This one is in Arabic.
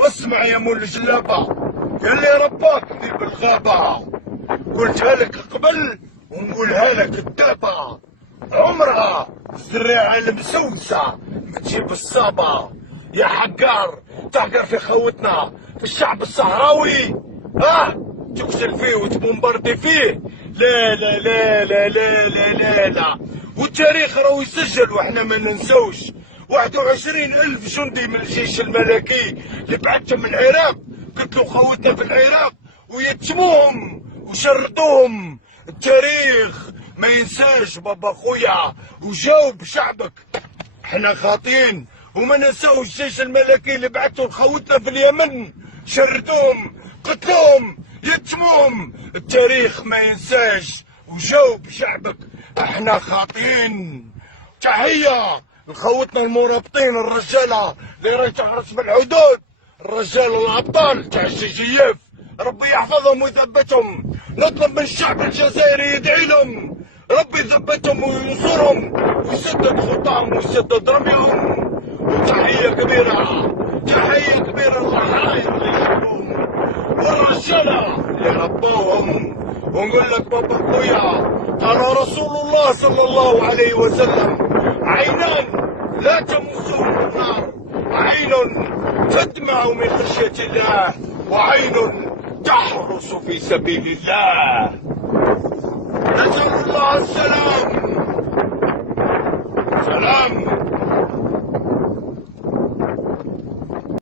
واسمع يا مول الجلابة، اللي رباك بالغابة، قلتها لك قبل ونقولها لك الدابة، عمرها الزريعة المسوسة ما تجيب الصابة. يا حقار تحقر في خوتنا في الشعب الصحراوي، تقتل فيه وتبومباردي فيه. لا لا لا لا لا لا لا لا، والتاريخ راهو يسجل واحنا ما ننسوش. 21,000 جندي من الجيش الملكي اللي بعثتهم من العراق، قتلوا خوتنا في العراق ويتموهم وشردوهم. التاريخ ما ينساش بابا خويا، وجاوب شعبك. احنا خاطين وما ننساوش الجيش الملكي اللي بعثوا لخوتنا في اليمن، شردوهم قتلوهم يتموهم. التاريخ ما ينساش، وجاوب شعبك. احنا خاطين. تحية لخوتنا المرابطين الرجالة اللي راهي تحرس بالحدود، الرجال الابطال تاع الجيف، ربي يحفظهم ويثبتهم. نطلب من الشعب الجزائري يدعي لهم، ربي يثبتهم وينصرهم ويسدد خطاهم ويسدد رميهم. وتحية كبيرة، تحية كبيرة للضحايا اللي يحبوهم والرجالة اللي ربوهم. ونقول لك بابا خويا، قال رسول الله صلى الله عليه وسلم: عينان لا تمسهم النار، عين تدمع من خشية الله، وعين تحرس في سبيل الله. نسأل الله السلام. سلام.